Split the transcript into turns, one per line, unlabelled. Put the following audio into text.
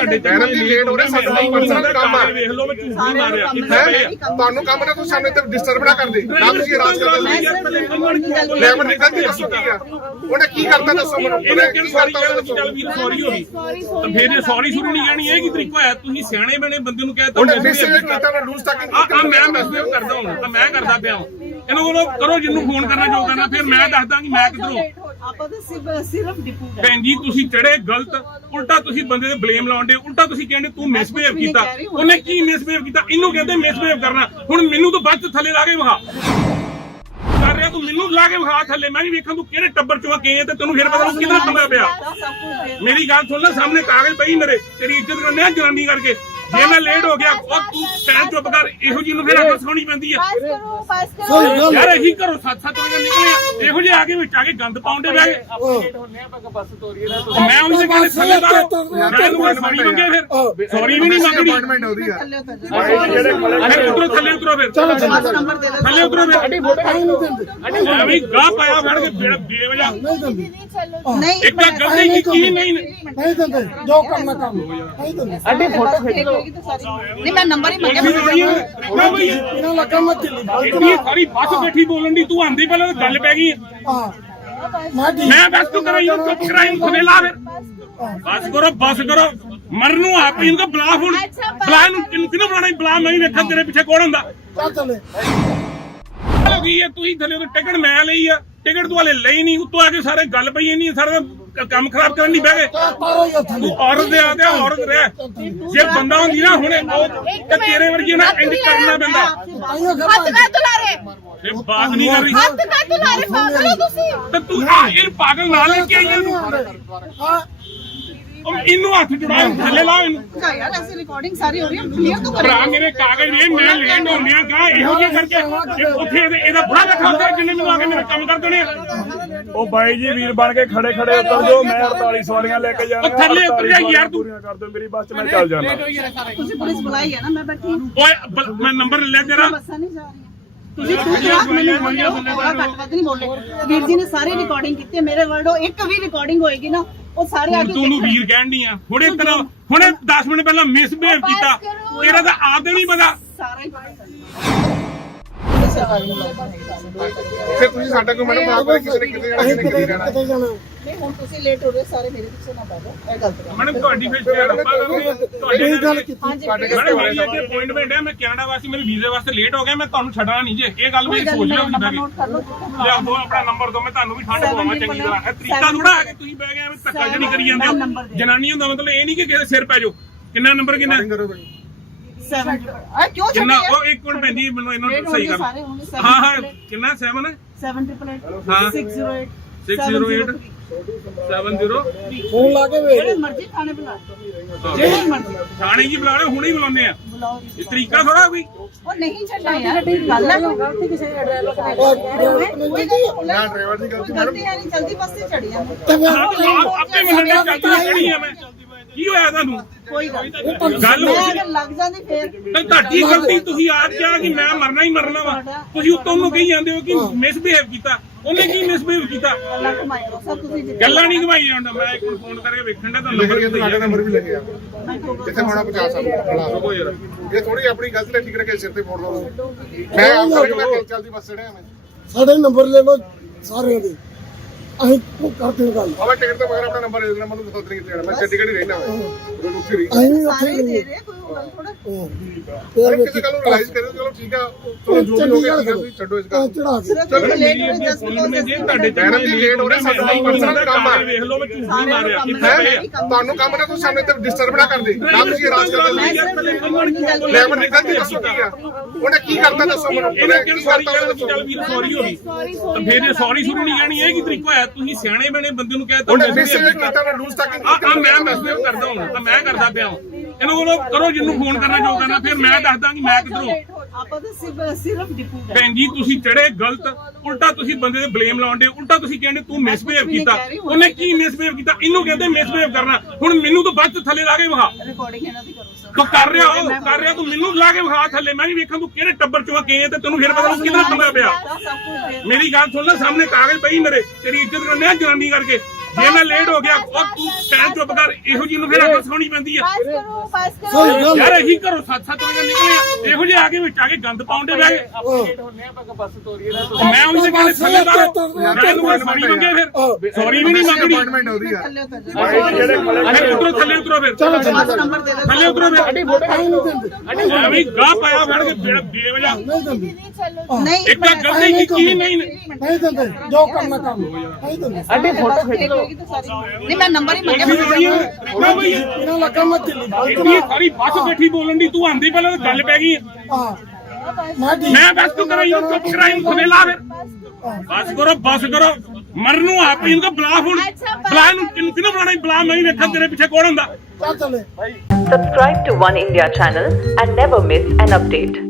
ਤੁਹਾਡੇ ਤੇ
ਮੈਡਮ ਜੀ ਲੇਟ ਹੋ ਰਹੇ ਸਾਡਾ ਪਰਸਨਲ ਕੰਮ ਆ
ਵੇਖ ਲਓ ਮੈਂ ਝੂਠ ਨਹੀਂ ਮਾਰਿਆ।
ਹੈ
ਕਿੱਥੇ ਪਏ ਆ
ਤੁਹਾਨੂੰ ਕੰਮ ਨਾ ਤੁਸੀਂ ਸਾਨੂੰ ਇੱਥੇ ਡਿਸਟਰਬ ਨਾ ਕਰਦੇ ਨਾ ਤੁਸੀਂ ਰਾਜ ਕਰਦੇ ਲੈਵਰ ਨੇ ਗਲਤੀ ਦੱਸੋ ਕੀ ਆ? ਉਹਨੇ ਕੀ ਕਰਤਾ ਦੱਸੋ ਮੈਨੂੰ?
ਇਹਨੇ ਕਿਹੜੀ
ਕਰਤਾ
ਗੱਲ
ਦੱਸੋ?
ਚੱਲ ਵੀਰ ਸੌਰੀ ਹੋ ਗਈ। ਤਾਂ ਫਿਰ ਇਹ ਸੌਰੀ ਸ਼ੁਰੂ ਨਹੀਂ ਜਾਣੀ ਇਹ ਕੀ ਤਰੀਕਾ ਹੋਇਆ? ਤੁਸੀਂ ਸਿਆਣੇ ਬਣੇ ਬੰਦੇ ਨੂੰ ਕਹਿ ਤਾ
ਉਹਨੇ ਕੀਤਾ ਮੈਂ ਲੂਜ਼ ਤੱਕ
ਆ ਆ ਮੈਂ ਮੈਸੇਜ ਕਰਦਾ ਹੁਣ। ਆ ਮੈਂ ਕਰਦਾ ਪਿਆ ਹਾਂ ਇਹਨੂੰ ਬੋਲੋ ਕਰੋ ਜਿੰਨੂੰ ਫੋਨ ਕਰਨਾ ਜੋ ਕਰਨਾ ਫਿਰ ਮੈਂ ਦੱਸਦਾ ਕਿ ਮੈਂ ਕਿੱਧਰੋਂ?
ਆਪਾਂ ਤਾਂ ਸਿਰਫ ਸਿਰਫ ਡਿਪੂ ਦਾ
ਭੈਣ ਜੀ ਤੁਸੀਂ ਚੜੇ ਗਲਤ ਉਲਟਾ ਤੁਸੀਂ ਬੰਦੇ ਤੇ ਬਲੇਮ ਲਾਉਂਦੇ ਉਲਟਾ ਤੁਸੀਂ ਕਹਿੰਦੇ ਤੂੰ ਮਿਸਬਿਹੇਵ ਕੀਤਾ। ਉਹਨੇ ਕੀ ਮਿਸਬਿਹੇਵ ਕੀਤਾ? ਇਹਨੂੰ ਕਹਿੰਦੇ ਮਿਸਬਿਹੇਵ ਕਰਨਾ। ਹੁਣ ਮੈਨੂੰ ਤਾਂ ਬਾਅਦ ਚ ਥੱਲੇ ਲਾ ਕੇ ਵਿਖਾ। ਕਰ ਰਿਹਾ ਤੂੰ ਮੈਨੂੰ ਲਾ ਕੇ ਵਿਖਾ ਥੱਲੇ। ਮੈਂ ਵੀ ਵੇਖਾਂ ਤੂੰ ਕਿਹੜੇ ਟੱਬਰ ਚੋਂ ਗਏ ਆ ਤੇ ਤੈਨੂੰ ਫਿਰ ਪਤਾ ਲੱਗੂ ਕਿਹਦਾ ਪੰਗਾ ਪਿਆ। ਮੇਰੀ ਗੱਲ ਸੁਣ ਲੈ ਸਾਹਮਣੇ ਕਾਗਜ਼ ਪਈ ਮੇਰੇ। ਤੇਰੀ ਇੱਜ਼ਤ ਕਰਨੇ ਆ ਜਨਾਨੀ ਕਰਕੇ। ਜੇ ਮੈਂ ਲੇਟ ਹੋ ਗਿਆ ਉਹ ਤੂੰ ਟਾਈਮ ਚੁੱਪ ਕਰ ਇਹੋ ਜੀ ਨੂੰ ਫਿਰ ਅੱਗੇ ਸੌਣੀ ਪੈਂਦੀ ਆ।
ਪਾਸ ਕਰੋ ਕਰੋ।
ਯਾਰ ਅਸੀਂ ਘਰੋਂ ਸੱਤ ਸੱਤ ਵਜੇ ਨਿਕਲੇ ਆ। ਇਹੋ ਜਿਹੇ ਆ ਕੇ ਵਿੱਚ ਆ ਕੇ ਗੰਦ ਪਾਉਂਦੇ ਬਹਿ ਗਏ। ਮੈਂ ਉਹਦੇ ਕਹਿੰਦੇ ਥੱਲੇ ਦਾ ਮੈਂ ਸੌਰੀ ਮੰਗੇ ਫਿਰ। ਸੌਰੀ ਵੀ ਨਹੀਂ
ਆ।
ਥੱਲੇ ਉਤਰ
ਅਰੇ ਉਤਰੋ ਥੱਲੇ ਉਤਰੋ ਫਿਰ।
ਬਸ ਨੰਬਰ ਦੇ ਦਿਓ।
ਥੱਲੇ ਉਤਰੋ ਫਿਰ। ਮੈਂ ਵੀ ਗਾਹ ਪਾਇਆ ਫੜ ਕੇ ਬੇਵਜਾ।
ਨਹੀਂ
ਇੱਕ ਤਾਂ ਗਲਤੀ ਹੀ ਨਹੀਂ
ਨਹੀਂ ਦਿੰਦੇ। ਜੋ ਕਰਨਾ ਕੰਮ। ਨਹੀਂ ਦਿੰਦੇ।
ਅੱਡੇ ਫੋਟੋ ਸਾਰੀ ਨਹੀਂ ਮੈਂ ਨੰਬਰ ਹੀ ਮੰਗਿਆ
ਅਸੀਂ
ਮੈਂ
ਜੋੜੀਏ ਨਾ ਬਈ
ਇਹਨਾਂ ਲੱਗਾ ਮੈਂ ਦਿੱਲੀ
ਇੰਨੀ ਸਾਰੀ ਬੱਸ ਬੈਠੀ ਬੋਲਣ ਦੀ ਤੂੰ ਆਂਦੀ ਪਹਿਲਾਂ ਤਾਂ ਗੱਲ ਪੈ ਗਈ।
ਹਾਂ। ਮੈਂ ਠੀਕ।
ਮੈਂ ਬਸ ਤੂੰ ਕਰਾਈ ਨੂੰ ਚੁੱਪ ਕਰਾਈ ਨੂੰ ਖਨੇ ਲਾ ਫਿਰ। ਬਸ ਕਰੋ ਬਸ ਕਰੋ। ਮਰਨ ਨੂੰ ਆਪ ਹੀ ਇਹਨੂੰ ਬਲਾ ਹੁਣ। ਬਲਾ ਨੂੰ ਕਿਨੂੰ ਕਿਨੂੰ ਬੁਲਾਣਾ ਬਲਾ ਮੈਂ ਹੀ ਵੇਖਾਂ ਤੇਰੇ ਪਿੱਛੇ ਕੌਣ ਹੁੰਦਾ।
ਚੱਲ ਚੱਲੇ।
ਹੋ ਗਈ ਹੈ ਤੁਸੀਂ ਥੱਲੇ ਉਹ ਟਿਕਟ ਮੈਂ ਲਈ ਆ। ਟਿਕਟ ਤੂੰ ਹਲੇ ਲਈ ਨਹੀਂ ਉੱਤੋਂ ਆ ਕੇ ਸਾਰੇ ਗੱਲ ਪਈ ਨਹੀਂ ਸਾਰਾ ਕੰਮ ਖਰਾਬ ਕਰਨ ਦੀ ਬਹਿ ਗਏ। ਤੂੰ ਔਰਤ ਦੇ ਆ ਗਿਆ ਔਰਤ ਰਹਿ। ਜੇ ਬੰਦਾ ਹੁੰਦੀ ਨਾ ਹੁਣੇ ਤੇ ਤੇਰੇ ਵਰਗੀ ਨਾ ਇੰਜ ਕਰਨਾ ਪੈਂਦਾ।
ਹੱਥ ਕਾ ਤੁਲਾਰੇ
ਇਹ ਬਾਤ ਨਹੀਂ ਕਰ ਰਹੀ।
ਹੱਥ ਕਾ ਤੁਲਾਰੇ ਪਾਗਲ ਹੋ ਤੁਸੀਂ।
ਤੇ ਤੂੰ ਇਹ ਪਾਗਲ ਨਾਲ ਲੈ ਕੇ ਆਈ ਇਹਨੂੰ।
ਹਾਂ।
ਉਹ ਇਹਨੂੰ ਹੱਥ ਜੁੜਾ ਥੱਲੇ ਲਾ ਇਹਨੂੰ।
ਕਾ ਯਾਰ ਐਸੀ ਰਿਕਾਰਡਿੰਗ ਸਾਰੀ ਹੋ ਰਹੀ ਹੈ ਕਲੀਅਰ ਤਾਂ
ਭਰਾ
ਕਰੋ
ਮੇਰੇ ਕਾਗਜ਼ ਨੇ ਮੈਂ ਲੈਣ ਹੁੰਦਿਆਂ ਗਾ ਇਹੋ ਜਿਹੇ ਕਰਕੇ ਉੱਥੇ ਇਹਦੇ- ਬੁਰਾ ਰੱਖਾ ਹੁੰਦਾ ਜਿੰਨੇ ਮੈਨੂੰ ਆ ਕੇ ਮੇਰੇ ਕੰਮ ਕਰ ਦੇਣੇ ਆ।
ਉਹ ਬਾਈ ਜੀ ਵੀਰ ਬਣ ਕੇ ਖੜੇ ਖੜੇ ਉਤਰ ਜਾਓ ਮੈਂ 48 ਸਵਾਰੀਆਂ ਲੈ ਕੇ ਜਾਣਾ
ਉਹ ਥੱਲੇ ਉਤਰ ਜਾ ਯਾਰ ਤੂੰ।
ਪੂਰੀਆਂ ਕਰ ਦਿਓ ਮੇਰੀ ਬੱਸ 'ਚ ਮੈਂ ਚੱਲ ਜਾਣਾ।
ਤੁਸੀਂ ਪੁਲਿਸ ਬੁਲਾਈ ਹੈ ਨਾ ਮੈਂ ਬੈਠੀ
ਓਏ ਬ- ਮੈਂ ਨੰਬਰ ਲੈ ਤੇਰਾ
ਬੱਸਾਂ ਨਹੀਂ ਜਾ ਰਹੀਆਂ ਤੁਸੀਂ ਤੂੰ ਜਵਾਬ ਮੈਨੂੰ ਬੋਲਿਓ। ਹੋਗਾ ਘੱਟ ਵੱਧ ਨਹੀਂ ਬੋਲੇ। ਵੀਰ ਜੀ ਨੇ ਸਾਰੀ ਰਿਕਾਰਡਿੰਗ ਕੀਤੀ ਹੈ ਮੇਰੇ ਵਰਡੋ ਇੱਕ ਵੀ ਰਿਕਾਰਡਿੰਗ ਹੋਏਗੀ ਨਾ ਉਹ ਸਾਰੇ ਆ
ਹੁਣ
ਕੇ
ਤੂੰ ਨੂੰ
ਦੇਖਣ।
ਵੀਰ ਕਹਿਣ ਦੀ ਆ। ਹੁਣੇ ਤੇਰਾ ਹੁਣੇ 10 ਮਿੰਟ ਪਹਿਲਾਂ ਮਿਸਬਿਹੇਵ ਕੀਤਾ। ਤੇਰਾ ਤਾਂ ਆਪ ਨਹੀਂ ਪਤਾ
ਸਾਰਾ ਹੀ ਪਤਾ
ਫਿਰ ਤੁਸੀਂ ਸਾਡਾ ਕੋਈ ਮੈਡਮ ਆਪ ਕਿਸੇ ਨੇ ਕਿਤੇ ਜਾਣਾ
ਅਸੀਂ
ਕਿਸੇ ਨੇ
ਕਿਤੇ
ਕਿਤੇ ਜਾਣਾ?
ਕਿਤੇ ਜਾਣਾ।
ਨਹੀਂ ਹੁਣ ਤੁਸੀਂ ਲੇਟ ਹੋ ਰਹੇ ਹੋ, ਸਾਰੇ ਮੇਰੇ ਪਿੱਛੇ ਨਾ ਪੈ ਜਾਓ ਇਹ ਗਲਤ ਗੱਲ
ਮੈਡਮ ਤੁਹਾਡੀ ਫਿਰ ਸ਼ਾਇਦ ਆਪਾਂ ਕਰਾਂਗੇ ਤੁਹਾਡੀ
ਇਹ ਗੱਲ ਕੀਤੀ।
ਹਾਂਜੀ
ਮੈਡਮ ਮੇਰੀ ਇੱਥੇ ਅਪਾਇੰਟਮੈਂਟ ਹੈ ਮੈਂ ਕੈਨੇਡਾ ਵਾਸਤੇ ਮੇਰੇ ਵੀਜ਼ੇ ਵਾਸਤੇ ਲੇਟ ਹੋ ਗਿਆ ਮੈਂ ਤੁਹਾਨੂੰ ਛੱਡਣਾ ਨਹੀਂ ਜੇ ਇਹ ਗੱਲ ਵੀ ਸੋਚ ਲਿਓ
ਨੰਬਰ
ਜਿੱਦਾਂ
ਨੋਟ ਕਰ ਲਓ
ਲਿਆ ਦੋ ਆਪਣਾ ਨੰਬਰ ਦੋ ਮੈਂ ਤੁਹਾਨੂੰ ਵੀ ਠੰਡ ਪਵਾਵਾਂ ਚੰਗੀ ਤਰ੍ਹਾਂ। ਇਹ ਤਰੀਕਾ ਥੋੜਾ ਹੈ ਕਿ ਤੁਸੀਂ ਬਹਿ ਗਏ ਐਵੇਂ ਧੱਕਾ ਜਿਹੜੀ ਕਰੀ ਜਾਂਦੇ ਹੋ। ਜਨਾਨੀ ਹੁੰਦਾ ਮਤਲਬ ਇਹ ਨਹੀਂ ਕਿ ਕਿਸੇ ਸਿਰ ਪੈ ਜਾਓ। ਕਿੰਨਾ ਨੰਬਰ ਕਿੰਨਾ?
7 ਆ ਕਿਉਂ
ਕਿੰਨਾ?
ਛੱਡੇ
ਉਹ ਇੱਕ ਮਿੰਟ ਭੈਣ ਜੀ ਮੈਨੂੰ ਇਹਨਾਂ ਨੂੰ
ਹੋ
ਸਹੀ ਕਰ
ਸਾਰੇ ਹੋਣਗੇ,
ਹਾਂ ਹਾਂ। ਕਿੰਨਾ? 7 ਹੈ।
7888
ਹਾਂ।
608
608 70
ਫੋਨ ਲਾ ਕੇ ਵੇਖ।
ਜਿਹੜੇ ਮਰਜ਼ੀ ਥਾਣੇ ਬੁਲਾ ਲਓ। ਜਿਹੜੇ ਮਰਜ਼ੀ।
ਥਾਣੇ ਕੀ ਬੁਲਾ ਰਹੇ ਹੁਣੇ ਹੀ ਬੁਲਾਉਂਦੇ ਆ।
ਬੁਲਾਓ ਜੀ।
ਇਹ ਤਰੀਕਾ ਥੋੜਾ ਕੋਈ?
ਉਹ ਨਹੀਂ ਛੱਡਣਾ ਯਾਰ। ਗੱਲ ਹੈ ਗਲਤੀ ਕਿਸੇ ਦੇ ਡਰਾਈਵਰ
ਨੇ
ਕੋਈ
ਨਾ ਡਰਾਈਵਰ ਦੀ ਗਲਤੀ
ਗਲਤੀ ਹੈ ਨਹੀਂ। ਜਲਦੀ ਬੱਸ ਤੇ ਚੜੀ ਆ
ਤੇ ਮੈਂ
ਆਪ ਆਪ- ਆਪੇ ਮੰਨਣ ਦੀ ਚੱਲਦੀ ਖੜੀ ਆ ਮੈਂ। ਕੀ ਹੋਇਆ ਤੁਹਾਨੂੰ?
ਕੋਈ ਗੱਲ ਨਹੀਂ।
ਗੱਲ ਹੋ
ਮੈਂ
ਗਈ।
ਅਗਰ ਲੱਗ ਜਾਂਦੀ ਫੇਰ
ਤੇ ਤੁਹਾਡੀ ਗਲਤੀ ਤੁਸੀਂ ਆਪ ਕਿਹਾ ਕਿ ਮੈਂ ਮਰਨਾ ਹੀ ਮਰਨਾ ਵਾ। ਤੁਸੀਂ ਉੱਤੋਂ ਨੂੰ ਕਹੀ ਜਾਂਦੇ ਹੋ ਕਿ ਮਿਸਬਿਹੇਵ ਕੀਤਾ। ਉਹਨੇ ਕੀ ਮਿਸਬਿਹੇਵ ਕੀਤਾ?
ਗੱਲਾਂ ਕਮਾਈ ਲਓ ਸਭ ਤੁਸੀਂ ਜਿੱਤੇ
ਗੱਲਾਂ ਨਹੀਂ ਘਵਾਈ ਜਾਂਦਾ। ਮੈਂ ਇੱਕ ਫੋਨ ਕਰਕੇ ਵੇਖਣ ਦਾ ਤੁਹਾਨੂੰ।
ਲਿਖ
ਨੰਬਰ
ਗਿਆ ਤੁਹਾਡਾ ਨੰਬਰ ਵੀ ਲੱਗਿਆ ਜਿੱਥੇ ਹੋਣਾ ਪਹੁੰਚਾ ਸਕਦਾ
ਰੁਕੋ ਯਾਰ।
ਇਹ ਥੋੜੀ ਆਪਣੀ ਗਲਤੀ ਨੇ ਠੀਕ ਰੱਖੇ ਸਿਰ ਤੇ ਫੋੜ ਦੋ ਮੈਂ ਆਪ ਕਰਕੇ ਮੈਂ ਚੱਲ- ਚੱਲਦੀ ਬੱਸ ਚੜਿਆ ਮੈਂ।
ਸਾਡੇ ਨੰਬਰ ਲੈ ਲਓ ਸਾਰਿਆਂ ਦੇ। ਅਸੀਂ ਉਹ ਕਰਦੇ ਹਾਂ ਗੱਲ।
ਆਵਾ ਟਿਕਟ ਤੋਂ ਬਗੈਰ ਆਪਣਾ ਨੰਬਰ ਦੇ ਦੇਣਾ ਮੈਨੂੰ ਦੱਸ ਜਾਣਾ। ਮੈਂ ਚੰਡੀਗੜ੍ਹ ਹੀ ਰਹਿਣਾ। ਮੈਂ ਉਹ ਉੱਥੇ ਰਹੀ
ਅਸੀਂ ਵੀ ਉੱਥੇ
ਸਾਰੇ
ਹੀ
ਦੇ ਰਹੇ ਕੋਈ ਹੋਰ
ਫਿਰ
ਕਿਸੇ ਗੱਲ ਨੂੰ ਰਿਲਾਈਜ਼ ਕਰੇ ਚਲੋ ਠੀਕ ਆ। ਚਲੋ ਜੋ ਵੀ ਹੋ ਗਿਆ ਠੀਕ ਆ ਤੁਸੀਂ ਛੱਡੋ ਇਸ ਗੱਲ ਨੂੰ।
ਚੜਾ ਕੇ।
ਸਿਰਫ ਤੁਸੀਂ ਲੇਟ ਹੋ ਜਸਟ
ਮੈਂ ਜੇ ਤੁਹਾਡੇ ਤੇ
ਮੈਡਮ ਜੀ ਲੇਟ ਹੋ ਰਹੇ ਸਾਡਾ ਪਰਸਨਲ ਕੰਮ ਆ।
ਵੇਖ ਲਓ ਮੈਂ ਝੂਠ ਨਹੀਂ ਮਾਰਿਆ। ਕਿੱਥੇ
ਹੈ
ਪਏ ਆ
ਤੁਹਾਨੂੰ ਕੰਮ ਨਾ ਤੁਸੀਂ ਸਾਨੂੰ ਇੱਥੇ ਡਿਸਟਰਬ ਨਾ ਕਰਦੇ ਨਾ ਤੁਸੀਂ ਰਾਜ ਕਰਦੇ। ਲੈਵਰ ਨੇ ਗਲਤੀ ਦੱਸੋ ਕੀ ਆ। ਉਹਨੇ ਕੀ ਕਰਤਾ ਦੱਸੋ ਮੈਨੂੰ?
ਇਹਨੇ
ਉਹਨੇ
ਕਿਹੜੀ
ਕੀ
ਸਾਰੀ
ਕਰਤਾ
ਗੱਲ
ਦੱਸੋ
ਚੱਲ ਵੀਰ ਸੌਰੀ ਹੋ ਗਈ। ਤਾਂ ਫਿਰ ਇਹ ਸੌਰੀ ਸ਼ੁਰੂ ਨਹੀਂ ਜਾਣੀ ਇਹ ਕੀ ਤਰੀਕਾ ਤੁਸੀਂ ਸਿਆਣੇ ਬਣੇ ਬੰਦੇ ਨੂੰ ਕਹਿ ਤਾ
ਉਹਨੇ ਮਿਸਬਿਹੇਵ ਕੀਤਾ ਮੈਂ ਲੂਜ਼ ਤੱਕ
ਆ ਆ ਮੈਂ ਮੈਸੇਜ ਕਰਦਾ ਹੁਣ ਤਾਂ ਮੈਂ ਕਰਦਾ ਪਿਆ ਹਾਂ ਇਹਨੂੰ ਬੋਲੋ ਕਰੋ ਜਿੰਨੂੰ ਫੋਨ ਕਰਨਾ ਜੋ ਕਰਨਾ ਫਿਰ ਮੈਂ ਦੱਸਦਾ ਕਿ ਮੈਂ ਕਿੱਧਰੋਂ?
ਆਪਾਂ ਤਾਂ ਸਿਰਫ ਸਿਰਫ ਡਿਪੂ ਦਾ
ਭੈਣ ਜੀ ਤੁਸੀਂ ਚੜੇ ਗਲਤ ਉਲਟਾ ਤੁਸੀਂ ਬੰਦੇ ਤੇ ਬਲੇਮ ਲਾਉਂਦੇ ਉਲਟਾ ਤੁਸੀਂ ਕਹਿੰਦੇ ਤੂੰ ਮਿਸਬਿਹੇਵ ਕੀਤਾ। ਉਹਨੇ ਕੀ ਮਿਸਬਿਹੇਵ ਕੀਤਾ? ਇਹਨੂੰ ਕਹਿੰਦੇ ਮਿਸਬਿਹੇਵ ਕਰਨਾ। ਹੁਣ ਮੈਨੂੰ ਤਾਂ ਬਾਅਦ ਚ ਥੱਲੇ ਲਾ ਕੇ ਵਿਖਾ।
ਰਿਕਾਰਡਿੰਗ ਇਹਨਾਂ ਦੀ ਕਰੋ ਸਰ
ਤੂੰ ਕਰ ਰਿਹਾ ਉਹ ਕਰ ਰਿਹਾ ਤੂੰ ਮੈਨੂੰ ਲਾ ਕੇ ਵਿਖਾ ਥੱਲੇ। ਮੈਂ ਵੀ ਵੇਖਾਂ ਤੂੰ ਕਿਹੜੇ ਟੱਬਰ ਚੋਂ ਗਏ ਤੇ ਤੈਨੂੰ ਫਿਰ ਪਤਾ ਲੱਗੂ ਕਿਹਦਾ ਪੰਗਾ ਪਿਆ। ਮੇਰੀ ਗੱਲ ਸੁਣ ਲੈ ਸਾਹਮਣੇ ਕਾਗਜ਼ ਪਈ ਮੇਰੇ ਤੇਰੀ ਇੱਜ਼ਤ ਕਰਨੇ ਆ ਜਨਾਨੀ ਕਰਕੇ। ਜੇ ਮੈਂ ਲੇਟ ਹੋ ਗਿਆ ਉਹ ਤੂੰ ਟਾਈਮ ਚੁੱਪ ਕਰ ਇਹੋ ਜਿਹੀ ਨੂੰ ਫਿਰ ਅਕਲ ਸਿਖਾਉਣੀ ਪੈਂਦੀ ਆ।
ਪਾਸ ਕਰੋ
ਸਹੀ
ਕਰੋ।
ਗੱਲ
ਯਾਰ ਅਸੀਂ ਘਰੋਂ ਸੱਤ ਸੱਤ ਵਜੇ ਨਿਕਲੇ ਆ ਇਹੋ ਜਿਹੇ ਆ ਕੇ ਵਿੱਚ ਆ ਕੇ ਗੰਦ ਪਾਉਂਦੇ ਬੈ ਗਏ। ਮੈਂ ਉਹੀ ਤਾਂ ਕਹਿੰਦਾ ਥੱਲੇ ਦਾ ਮੈਂ ਤੂੰ ਸੌਰੀ ਮੰਗੇ ਫਿਰ। ਸੌਰੀ ਵੀ ਨਹੀਂ ਮੰਗਣੀ।
ਅਪਾਇੰਟਮੈਂਟ ਉਹਦੀ ਆ।
ਥੱਲੇ ਉਤਰ ਜਾਓ
ਜਿਹੜੇ ਖੜੇ
ਫਿਰ ਉਤਰੋ? ਥੱਲੇ ਉਤਰੋ ਫਿਰ।
ਬਸ ਨੰਬਰ ਦੇ ਦਿਓ।
ਥੱਲੇ ਉਤਰੋ ਫਿਰ।
ਅਸੀਂ ਨਹੀਂ ਦਿੰਦੇ
ਐਵੇਂ ਗਾਹ ਪਾਇਆ ਫੜ ਕੇ ਬੇੜ ਬੇਵਜਾ।
ਨਹੀਂ ਦਿੰਦੇ
ਨਹੀਂ ਚੱਲੋ।
ਨਹੀਂ
ਇੱਕ ਤਾਂ ਗਲਤੀ ਕੀਤੀ ਨਹੀਂ ਨਹੀਂ?
ਨਹੀਂ ਦਿੰਦੇ। ਜੋ ਕਰਨਾ ਕੰਮ। ਨਹੀਂ ਦਿੰਦੇ।
ਅੱਡੇ ਫੋਟੋ ਖਿੱਚ ਲਓ। ਨਹੀਂ ਮੈਂ ਨੰਬਰ ਹੀ ਮੰਗਿਆ
ਤਰੀਕਾ ਬਈ
ਇਹਨਾਂ ਲੱਗਾ ਮੈਂ ਦਿੱਲੀ
ਇੰਨੀ ਸਾਰੀ ਬੱਸ ਬੈਠੀ ਬੋਲਣ ਦੀ ਤੂੰ ਆਂਦੀ ਪਹਿਲਾਂ ਤਾਂ ਗੱਲ ਪੈ ਗਈ।
ਹੈ। ਮੈਂ ਠੀਕ
ਮੈਂ ਬਸ ਤੂੰ ਕਰਾਈ ਨੂੰ ਚੁੱਪ ਕਰਾਈ ਨੂੰ ਖਵੇ ਲਾ ਫਿਰ। ਬਸ ਕਰੋ ਬਸ ਕਰੋ। ਮਰਨ ਨੂੰ ਆਪ ਹੀ ਇਹਨੂੰ ਬੁਲਾ ਹੁਣ ਬੁਲਾ ਨੂੰ ਕਿਨੂੰ ਕਿਨੂੰ ਬੁਲਾਣਾ ਬੁਲਾ ਮੈਂ ਹੀ ਵੇਖਾਂ ਤੇਰੇ ਪਿੱਛੇ ਕੌਣ ਹੁੰਦਾ?
ਚੱਲ ਚੱਲੇ।
Subscribe to One India channel and never miss an update.